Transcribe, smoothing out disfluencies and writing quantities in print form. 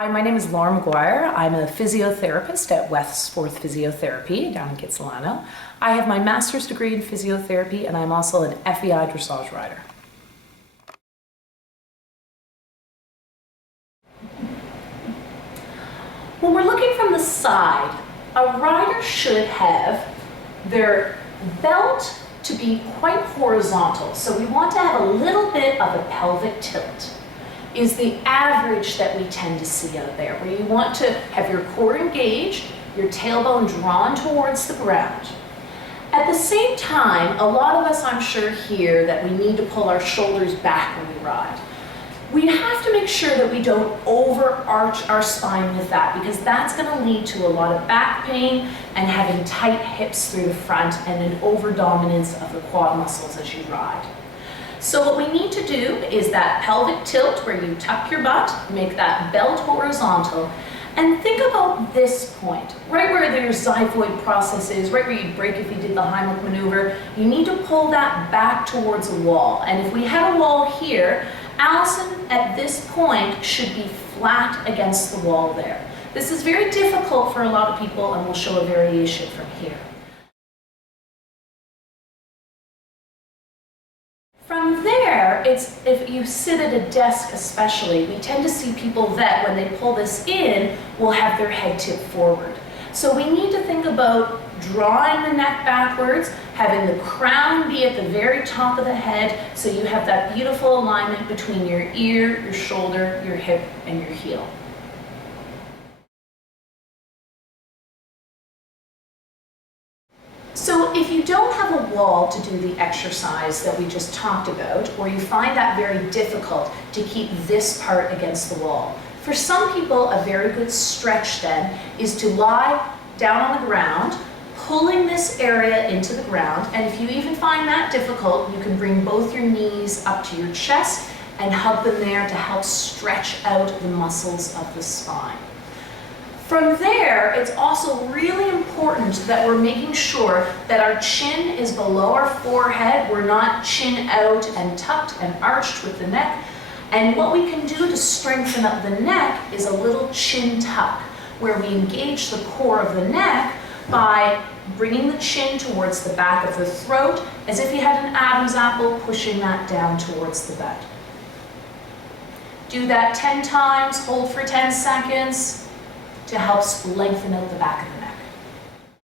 Hi, my name is Laura McGuire. I'm a physiotherapist at Westforth Physiotherapy down in Kitsilano. I have my master's degree in physiotherapy and I'm also an FEI dressage rider. When we're looking from the side, a rider should have their belt to be quite horizontal. So we want to have a little bit of a pelvic tilt. Is the average that we tend to see out there, where you want to have your core engaged, your tailbone drawn towards the ground. At the same time, a lot of us, I'm sure, hear that we need to pull our shoulders back when we ride. We have to make sure that we don't overarch our spine with that, because that's going to lead to a lot of back pain and having tight hips through the front and an overdominance of the quad muscles as you ride. So what we need to do is that pelvic tilt where you tuck your butt, make that belt horizontal, and think about this point, right where your xiphoid process is, right where you'd break if you did the Heimlich maneuver. You need to pull that back towards a wall. And if we had a wall here, Allison at this point should be flat against the wall there. This is very difficult for a lot of people, and we'll show a variation from here. From there, if you sit at a desk especially, we tend to see people that when they pull this in, will have their head tip forward. So we need to think about drawing the neck backwards, having the crown be at the very top of the head, so you have that beautiful alignment between your ear, your shoulder, your hip, and your heel. So if you don't have a wall to do the exercise that we just talked about, or you find that very difficult to keep this part against the wall, for some people a very good stretch then is to lie down on the ground, pulling this area into the ground, and if you even find that difficult, you can bring both your knees up to your chest and hug them there to help stretch out the muscles of the spine. From there, it's also really important that we're making sure that our chin is below our forehead. We're not chin out and tucked and arched with the neck. And what we can do to strengthen up the neck is a little chin tuck, where we engage the core of the neck by bringing the chin towards the back of the throat, as if you had an Adam's apple, pushing that down towards the butt. Do that 10 times, hold for 10 seconds, to help lengthen out the back of the neck.